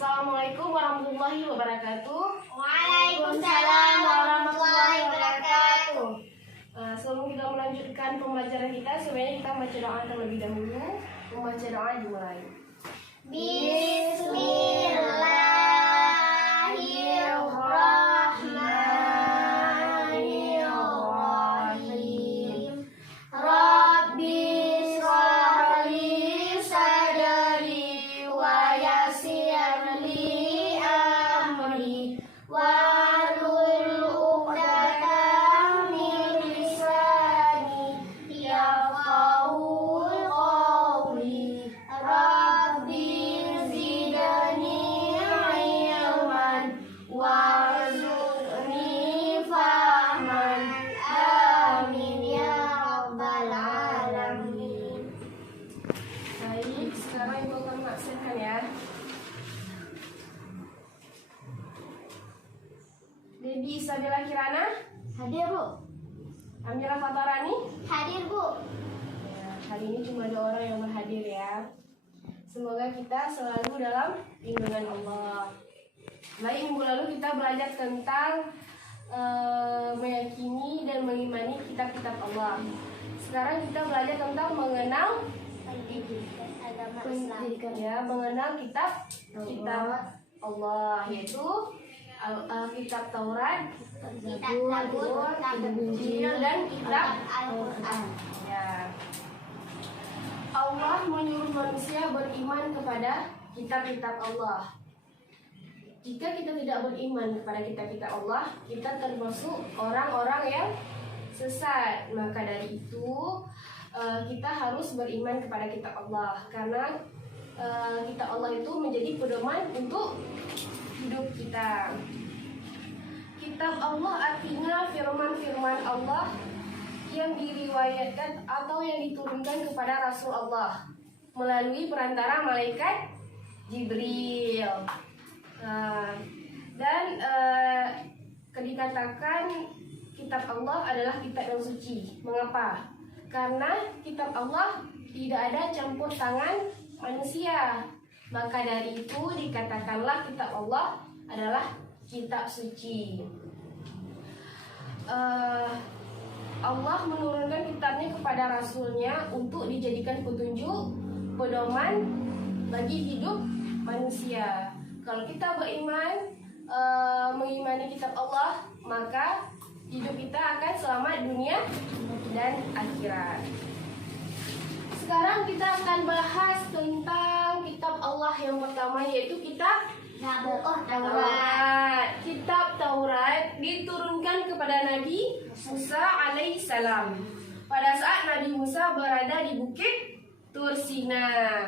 Assalamualaikum warahmatullahi wabarakatuh. Waalaikumsalam warahmatullahi wabarakatuh. Sebelum kita melanjutkan pembelajaran kita, sebenarnya kita baca doa terlebih dahulu. Membaca doa dimulai. Bismillahirrahmanirrahim. Rabbi shrah li sadri wa yassir li amri wahlul 'uqdatam min lisani yafqahu qawli. Rabbi zidni ilman warzuqni fahman. Amin ya rabbal alamin. Baik, sekarang Ibu akan melaksanakan ya. Debbie Isabella Kirana, Hadir, Bu. Amira Fatarani. Hadir, Bu. Ya, hari ini cuma ada orang yang berhadir ya. Semoga kita selalu dalam lindungan Allah. Baik, minggu lalu kita belajar tentang meyakini dan mengimani kitab-kitab Allah. Sekarang kita belajar tentang mengenal Agama Islam. ya, mengenal kitab Allah, yaitu kitab Taurat, Kitab Zabur, kitab Injil, dan kitab Al-Quran. ya. Allah menyuruh manusia beriman kepada kitab-kitab Allah. Jika kita tidak beriman kepada kitab-kitab Allah, kita termasuk orang-orang yang sesat. Maka dari itu kita harus beriman kepada kitab Allah, karena kitab Allah itu menjadi pedoman untuk hidup kita. Kitab Allah artinya firman-firman Allah yang diriwayatkan atau yang diturunkan kepada Rasul Allah melalui perantara malaikat Jibril. Dan dikatakan kitab Allah adalah kitab yang suci. Mengapa? Karena kitab Allah tidak ada campur tangan manusia. Maka dari itu dikatakanlah kitab Allah adalah kitab suci. Allah menurunkan kitabnya kepada Rasulnya untuk dijadikan petunjuk, pedoman bagi hidup manusia. Kalau kita beriman, mengimani kitab Allah, maka hidup kita akan selamat dunia dan akhirat. Sekarang kita akan bahas tentang kitab Allah yang pertama, yaitu kitab Taurat. Kitab Taurat diturunkan kepada Nabi Musa alaihissalam pada saat Nabi Musa berada di bukit Tur Sina.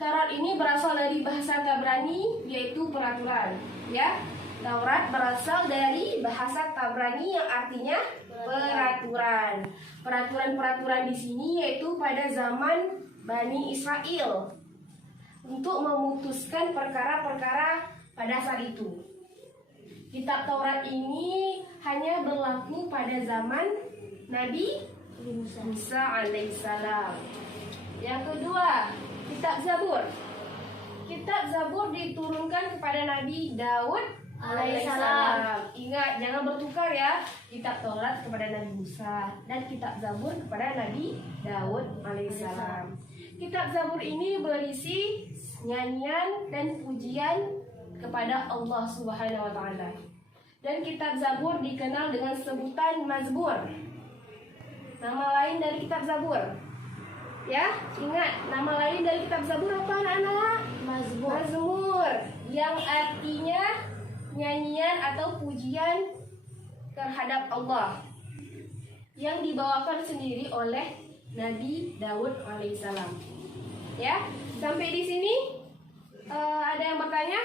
Taurat ini berasal dari bahasa Tabrani, yaitu peraturan. Ya, Taurat berasal dari bahasa Tabrani yang artinya peraturan. Peraturan-peraturan di sini yaitu pada zaman Bani Israel untuk memutuskan perkara-perkara pada saat itu. Kitab Taurat ini hanya berlaku pada zaman Nabi Musa alaihissalam. Yang kedua, kitab Zabur. Kitab Zabur diturunkan kepada Nabi Daud alaihissalam. Ingat, jangan bertukar ya. Kitab Taurat kepada Nabi Musa dan kitab Zabur kepada Nabi Daud alaihissalam. Kitab Zabur ini berisi nyanyian dan pujian kepada Allah Subhanahu wa taala. Dan kitab Zabur dikenal dengan sebutan Mazmur. Nama lain dari kitab Zabur. Ya, ingat, nama lain dari kitab Zabur apa anak-anak? Mazmur, yang artinya nyanyian atau pujian terhadap Allah, yang dibawakan sendiri oleh Nabi Daud alaihissalam. Ya, sampai di sini ada yang bertanya?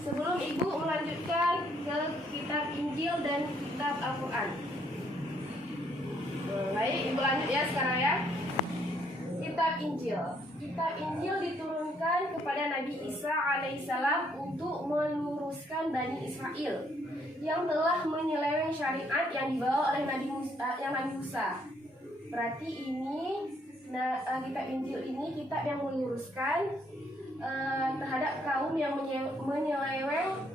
Sebelum Ibu melanjutkan ke kitab Injil dan kitab Al-Quran. Baik, Ibu lanjut ya sekarang ya. Kitab Injil. Kitab Injil diturunkan kepada Nabi Isa alaihissalam untuk meluruskan Bani Israel yang telah menyeleweng syariat yang dibawa oleh Nabi Musa. Berarti ini kitab Injil ini kitab yang meluruskan terhadap kaum yang menyeleweng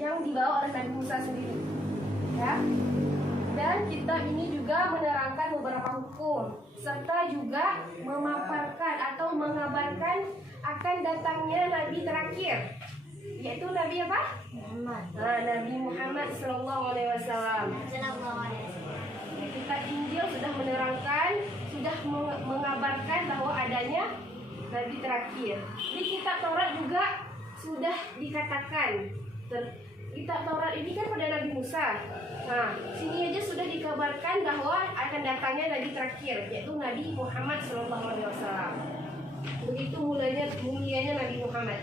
yang dibawa oleh Nabi Musa sendiri. Ya. Dan kitab ini juga menerangkan beberapa hukum serta juga memaparkan atau mengabarkan akan datangnya Nabi terakhir, yaitu Nabi apa? Muhammad. Nabi Muhammad SAW. Kitab Injil sudah menerangkan, sudah mengabarkan bahwa adanya Nabi terakhir. Di kitab Taurat juga sudah dikatakan. Kitab Taurat ini kan pada Nabi Musa. Nah, sini aja sudah dikabarkan bahwa akan datangnya Nabi terakhir, yaitu Nabi Muhammad SAW. Begitu mulianya Nabi Muhammad.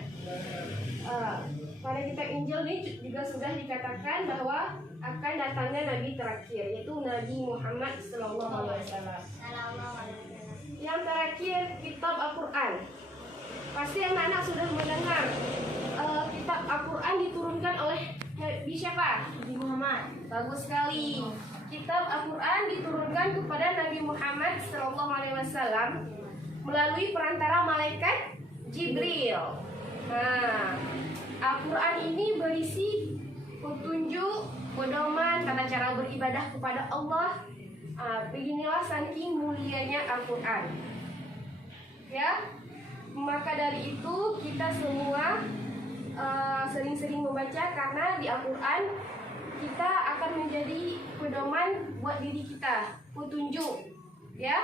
Pada kitab Injil ini juga sudah dikatakan bahwa akan datangnya Nabi terakhir, yaitu Nabi Muhammad SAW. Yang terakhir, kitab Al-Quran. Pasti anak-anak sudah mendengar kitab Al-Quran diturunkan oleh Nabi siapa? Nabi Muhammad. Bagus sekali. Kitab Al-Quran diturunkan kepada Nabi Muhammad SAW melalui perantara malaikat Jibril. Nah, Al-Quran ini berisi petunjuk, pedoman tata cara beribadah kepada Allah. Beginilah saking mulianya Al-Quran. Ya, maka dari itu kita semua sering-sering membaca, karena di Al-Quran kita akan menjadi pedoman buat diri kita, petunjuk, ya.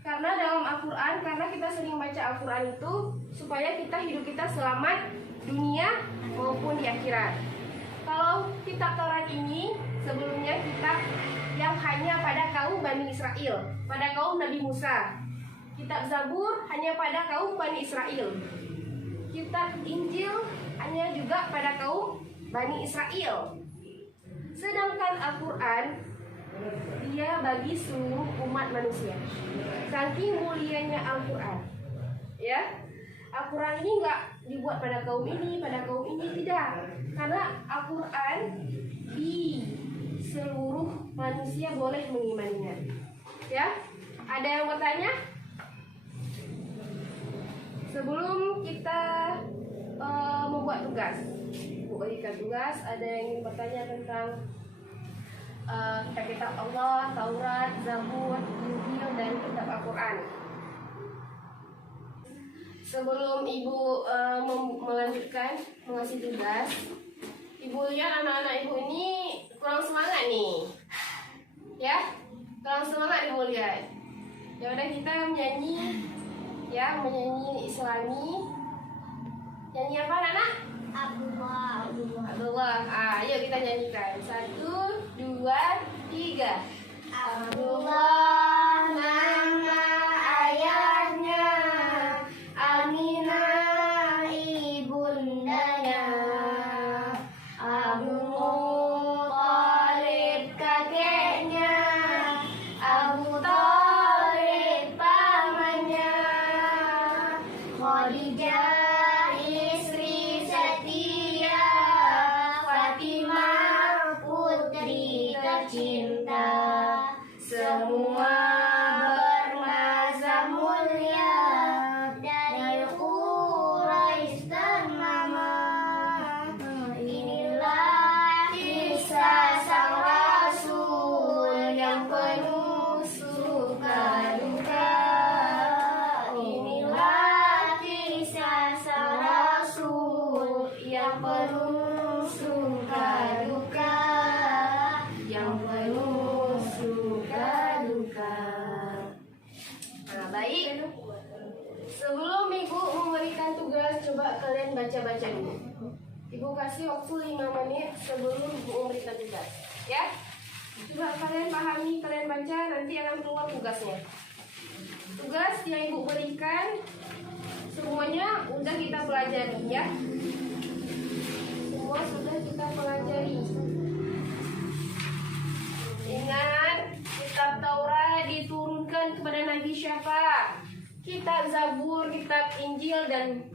Karena dalam Al-Quran, karena kita sering baca Al-Quran itu supaya hidup kita selamat dunia maupun di akhirat. Kalau kitab Taurat ini sebelumnya kitab yang hanya pada kaum Bani Israel, pada kaum Nabi Musa. Kitab Zabur hanya pada kaum Bani Israel. Kitab Injil hanya juga pada kaum Bani Israel. Sedangkan Al-Quran dia bagi seluruh umat manusia. Saking mulianya Al-Quran, ya. Al-Quran ini nggak dibuat pada kaum ini, tidak. Karena Al-Quran di seluruh manusia boleh mengimaninya. Ya, ada yang bertanya? Sebelum kita membuat tugas, berikan tugas, ada yang ingin bertanya tentang kitab Allah, Taurat, Zabur, Injil, dan kitab Al-Quran. Sebelum ibu melanjutkan mengasih tugas, ibu lihat anak-anak ibu ini kurang semangat nih, ya, kurang semangat ibu lihat. Ya udah, kita menyanyi, ya, menyanyi Islami. Nyanyi apa, anak? Abdullah. Ayo kita nyanyikan. 1, 2, 3. Abdullah nama ayahnya, Aminah ibundanya, Abdul Muthalib kakeknya, Abu Thalib pamannya, Khadijah istri setia, Fatimah putri tercinta, semua bermazhab mulia, dari Quraisy ternama. Inilah kisah sang Rasul yang penuh suka duka. Inilah kisah sang Rasul yang penuh suka duka, yang penuh suka duka. Nah, baik. Sebelum ibu memberikan tugas, coba kalian baca-baca dulu. Ibu kasih waktu 5 menit sebelum ibu memberikan tugas, ya. Coba kalian pahami, kalian baca, nanti akan keluar tugasnya. Tugas yang ibu berikan semuanya udah kita pelajari, ya. Semua sudah kita pelajari. Ingat, kitab Taurat diturunkan kepada Nabi siapa? Kitab Zabur, kitab Injil, dan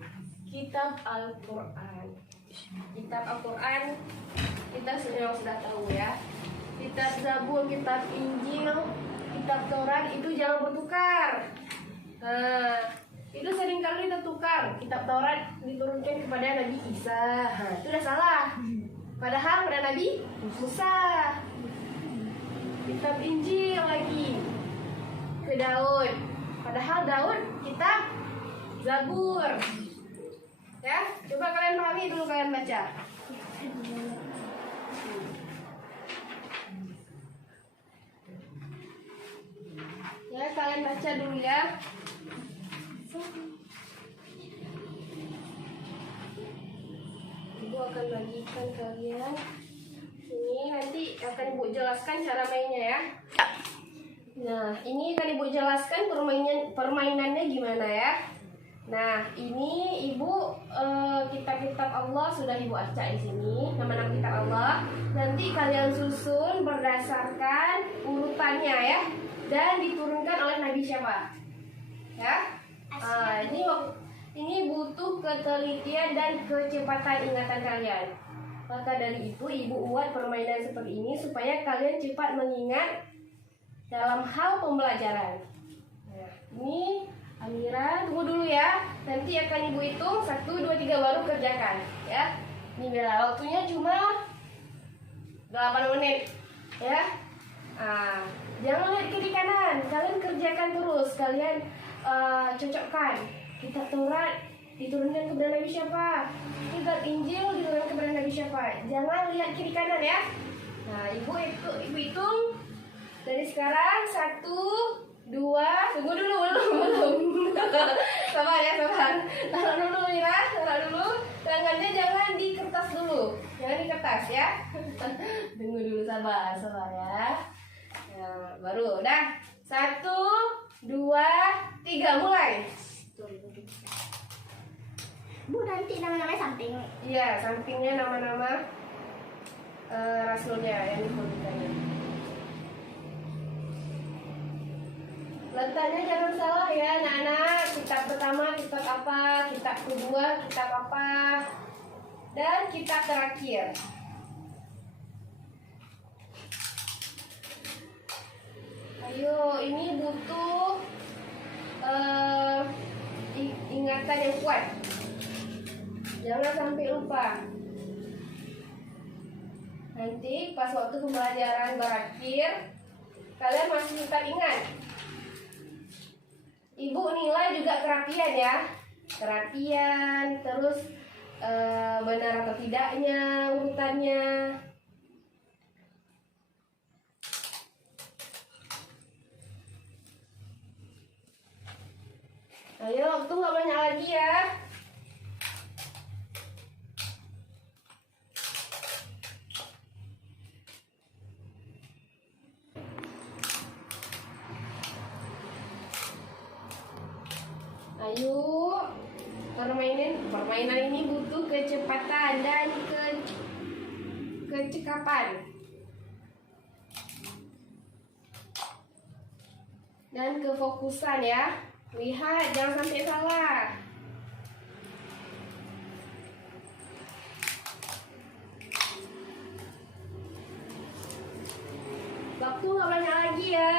kitab Al-Quran. Kitab Al-Quran kita sudah tahu, ya. Kitab Zabur, kitab Injil, kitab Taurat itu jangan bertukar. Nah, itu seringkali tertukar. Kitab Taurat diturunkan kepada Nabi Isa. Nah, itu udah salah. Padahal pada Nabi Musa. Kitab Injil lagi ke Daud. Padahal Daud kitab Zabur. Ya, coba kalian pahami dulu, kalian baca. Ya, kalian baca dulu ya. Ibu akan bagikan kalian. Ini nanti akan Ibu jelaskan cara mainnya ya. Nah, ini akan Ibu jelaskan permainannya gimana ya. Nah, ini Ibu kitab-kitab Allah sudah Ibu acak di sini, nama-nama kitab Allah. Nanti kalian susun berdasarkan urutannya ya, dan diturunkan oleh Nabi siapa? Ya. Ini butuh ketelitian dan kecepatan ingatan kalian. Maka dari itu Ibu buat permainan seperti ini supaya kalian cepat mengingat dalam hal pembelajaran. Nah, ini Amira, tunggu dulu ya. Nanti akan Ibu hitung 1, 2, 3 baru kerjakan ya. Ini bela waktunya cuma 8 menit ya. Jangan lihat kiri kanan, kalian kerjakan terus. Kalian cocokkan. Kitab Taurat diturunkan kepada Nabi siapa? Kitab Injil diturunkan kepada Nabi siapa? Jangan lihat kiri kanan ya. Nah, Ibu hitung dari sekarang 1, 2, tunggu dulu, belum. Sabar ya, sabar. Taruh dulu Mira, taruh dulu. Tangannya jangan di kertas dulu, jangan di kertas ya. Tunggu dulu, sabar ya. Nah, baru, udah. 1, 2, 3, mulai. Bu, nanti nama-namanya samping. Iya, sampingnya nama-nama rasulnya yang diturunkannya. Letaknya jangan salah ya anak-anak. Kitab pertama kitab apa, kitab kedua kitab apa, dan kitab terakhir. Ayo, ini butuh ingatan yang kuat. Jangan sampai lupa. Nanti pas waktu pembelajaran berakhir, kalian masih tetap ingat. Ibu nilai juga kerapian ya. Kerapian, terus benar atau tidaknya urutannya. Ayo, waktu nggak banyak lagi ya. Ayo, permainan ini butuh kecepatan dan kecekapan dan kefokusan ya. Lihat, jangan sampai salah. Waktu nggak banyak lagi ya.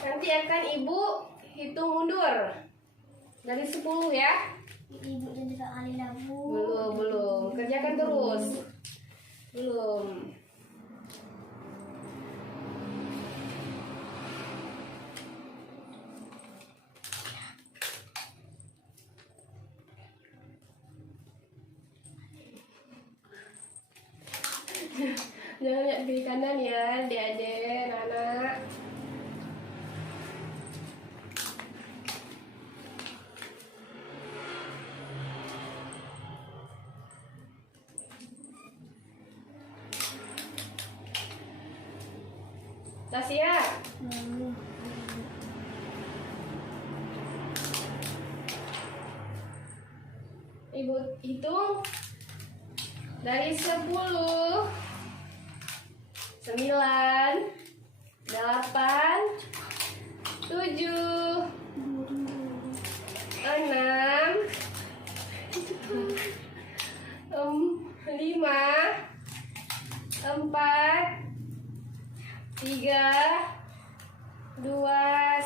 Nanti akan Ibu hitung mundur dari 10 ya. Ibu dan juga Alina, Bu. Belum. Kerjakan terus. Belum. Jangan lihat kiri kanan ya, adik-adik, anak-anak. Udah siap? Ibu hitung dari 10, 9, 8, 7, 6, 5, 4, 3, 2,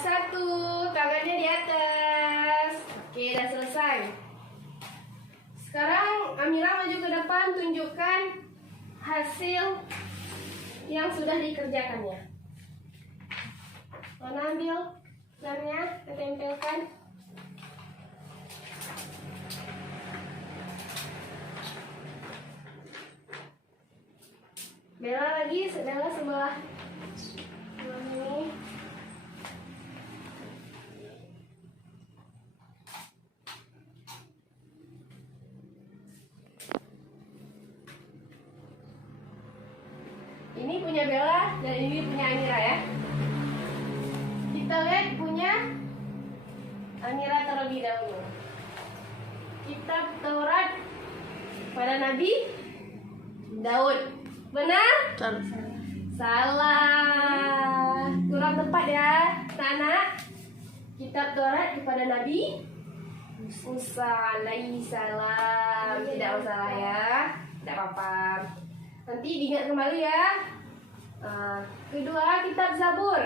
1. Tangannya di atas. selesai. Sekarang Amira maju ke depan, tunjukkan hasil yang sudah dikerjakannya. Mana ambil pennya, tempelkan. Bella lagi, Bella sebelah ini. Ini punya Bella dan ini punya Amira ya. Kita lihat punya Amira terlebih dahulu. Kitab Taurat pada Nabi Daud. Benar? Salah. Kurang tepat ya, anak. Kitab Taurat kepada Nabi Musa alaihissalam. Tidak masalah ya, tidak apa-apa. Nanti diingat kembali ya. Kedua, kitab Zabur.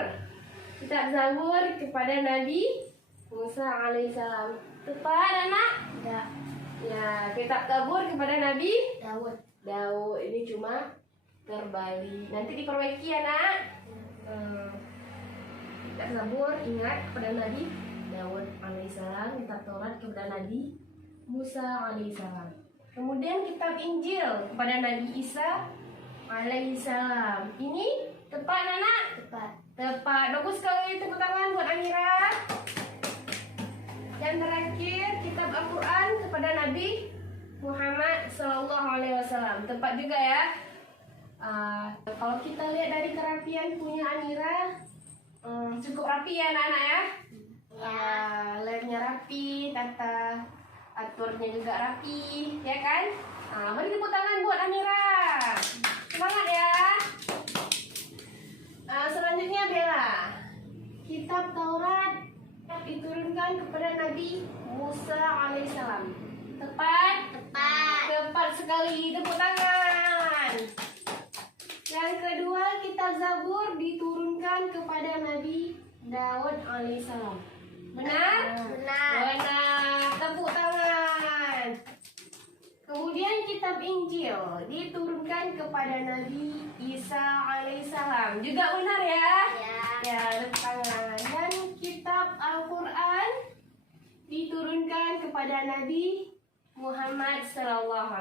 Kitab Zabur kepada Nabi Musa alaihissalam. Tepat anak? Tidak. Ya, kitab Zabur kepada Nabi Daud. Daud. Ini cuma terbalik. Nanti diperbaiki ya nak. Kitab Zabur ingat kepada Nabi Daud alaihissalam. Kitab Taurat kepada Nabi Musa alaihissalam. Kemudian kitab Injil kepada Nabi Isa alaihissalam. Ini tepat anak? Tepat. Tepat. Bagus sekali, tepuk tangan buat Amira. Dan terakhir kitab Al-Quran kepada Nabi Muhammad SAW. Tepat juga ya. Kalau kita lihat dari kerapian punya Amira, cukup rapi ya anak-anak ya. Lemnya rapi, tata aturnya juga rapi, ya kan? Mari tepuk tangan buat Amira. Semangat ya. Selanjutnya Bella. Kitab Taurat diturunkan kepada Nabi Musa alaihissalam. Tepat? Tepat. Tepat sekali. Tepuk tangan. Yang kedua, kitab Zabur diturunkan kepada Nabi Daud alaihissalam. Benar? Benar. Benar. Tepuk tangan. Kemudian kitab Injil diturunkan kepada Nabi Isa alaihissalam. Juga benar ya? Ya. Ya, tepuk tangan. Dan kitab Al-Quran diturunkan kepada Nabi Muhammad SAW.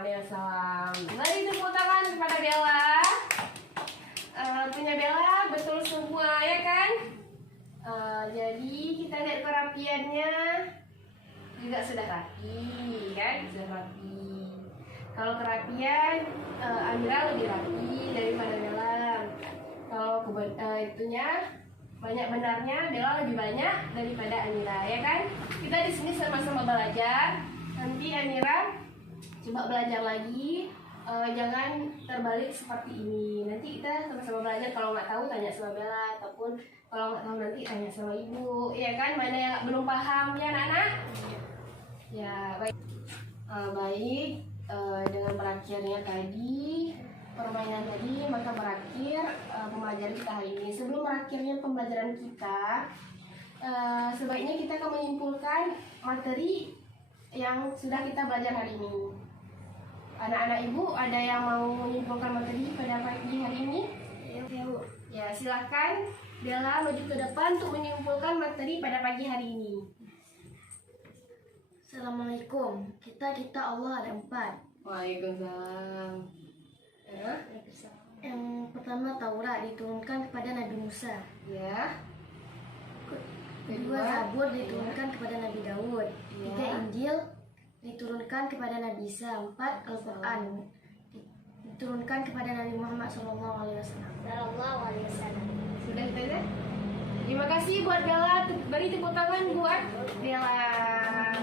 Mari tepuk tangan kepada Bella. Punya Bella betul semua ya kan? Jadi kita lihat kerapiannya juga sudah rapi kan? Sudah rapi. Kalau kerapian Amira lebih rapi daripada Bella. Kalau itunya banyak benarnya, Bella lebih banyak daripada Amira ya kan? Kita di sini sama-sama belajar. Nanti Amira coba belajar lagi. Jangan terbalik seperti ini. Nanti kita sama-sama belajar. Kalau nggak tahu tanya sama Bella, ataupun kalau nggak tahu nanti tanya sama ibu, ya kan? Mana yang belum paham ya anak-anak? Ya baik. Baik. Dengan berakhirnya tadi permainan tadi, maka berakhir pembelajaran kita hari ini. Sebelum berakhirnya pembelajaran kita, sebaiknya kita akan menyimpulkan materi yang sudah kita belajar hari ini. Anak-anak ibu ada yang mau menyimpulkan materi pada pagi hari ini? Ya, silakan Bella maju ke depan untuk menyimpulkan materi pada pagi hari ini. Assalamualaikum. Kita Allah ada 4. Waalaikumsalam. Yang pertama Taurat diturunkan kepada Nabi Musa. Ya. Kedua Zabur diturunkan kepada Nabi Daud. Tiga Injil diturunkan kepada Nabi Isa. 4 Al-Quran diturunkan kepada Nabi Muhammad SAW. Sudah kita lihat? Terima kasih buat Bella. Beri tepuk tangan buat Bella.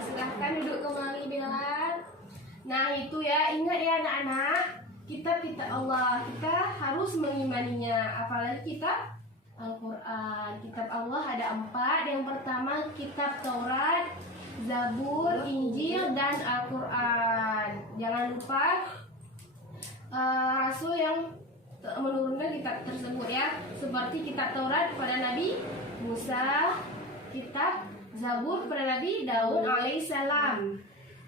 Silahkan duduk kembali Bella. Nah itu ya, ingat ya anak-anak, kita Allah, kita harus mengimaninya. Apalagi kitab Al-Quran. Kitab Allah ada 4. Yang pertama kitab Taurat, Zabur, Injil, dan Al-Quran. Jangan lupa Rasul yang menurunkan kitab tersebut ya. Seperti kitab Taurat kepada Nabi Musa, kitab Zabur kepada Nabi Daud alaihissalam.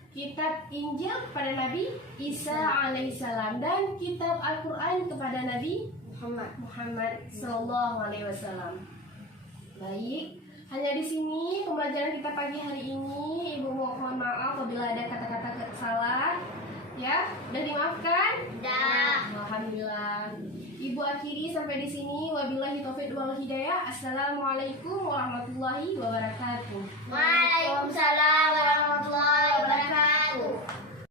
kitab Injil kepada Nabi Isa alaihissalam, dan kitab Al-Quran kepada Nabi Muhammad sallallahu alaihi wasallam. Baik, hanya di sini pembelajaran kita pagi hari ini. Ibu mohon maaf apabila ada kata-kata salah. Ya, udah dimaafkan? Dah. Alhamdulillah. Ibu akhiri sampai di sini. Wabillahi taufiq wal hidayah. Assalamualaikum warahmatullahi wabarakatuh. Waalaikumsalam warahmatullahi wabarakatuh.